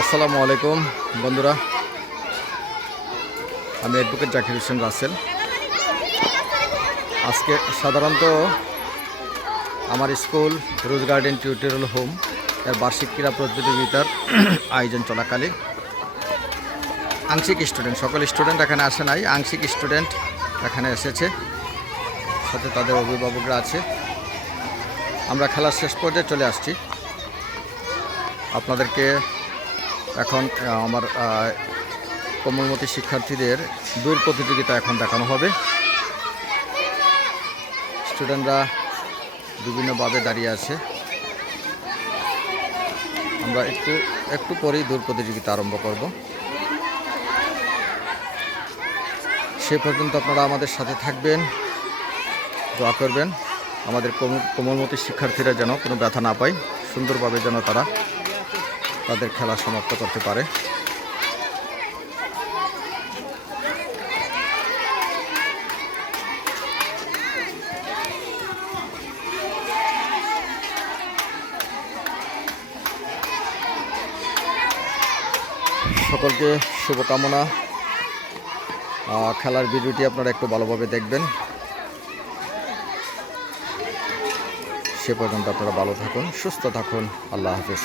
আসসালামু আলাইকুম বন্ধুরা, আমি অ্যাডভোকেট জাকির হোসেন রাসেল। আজকে সাধারণত আমার স্কুল রোজ গার্ডেন টিউটোরিয়াল হোম এর বার্ষিক ক্রীড়া প্রতিযোগিতার আয়োজন চলাকালে আংশিক স্টুডেন্ট, সকল স্টুডেন্ট এখানে আসে নাই, আংশিক স্টুডেন্ট এখানে এসেছে, সাথে তাদের অভিভাবকরা আছে। আমরা খেলার শেষ পর্যায়ে চলে আসছি। আপনাদেরকে এখন আমার কোমলমতি শিক্ষার্থীদের দৌড় প্রতিযোগিতা এখন দেখানো হবে। স্টুডেন্টরা বিভিন্নভাবে দাঁড়িয়ে আছে। আমরা একটু পরেই দৌড় প্রতিযোগিতা আরম্ভ করব। সে পর্যন্ত আপনারা আমাদের সাথে থাকবেন, দোয়া করবেন আমাদের কোমলমতি শিক্ষার্থীরা যেন কোনো ব্যথা না পায়, সুন্দরভাবে যেন তারা তাদের খেলা সমাপ্ত করতে পারে। সকলকে শুভকামনা। খেলার ভিডিওটি আপনারা একটু ভালোভাবে দেখবেন। সে পর্যন্ত আপনারা ভালো থাকুন, সুস্থ থাকুন। আল্লাহ হাফেজ।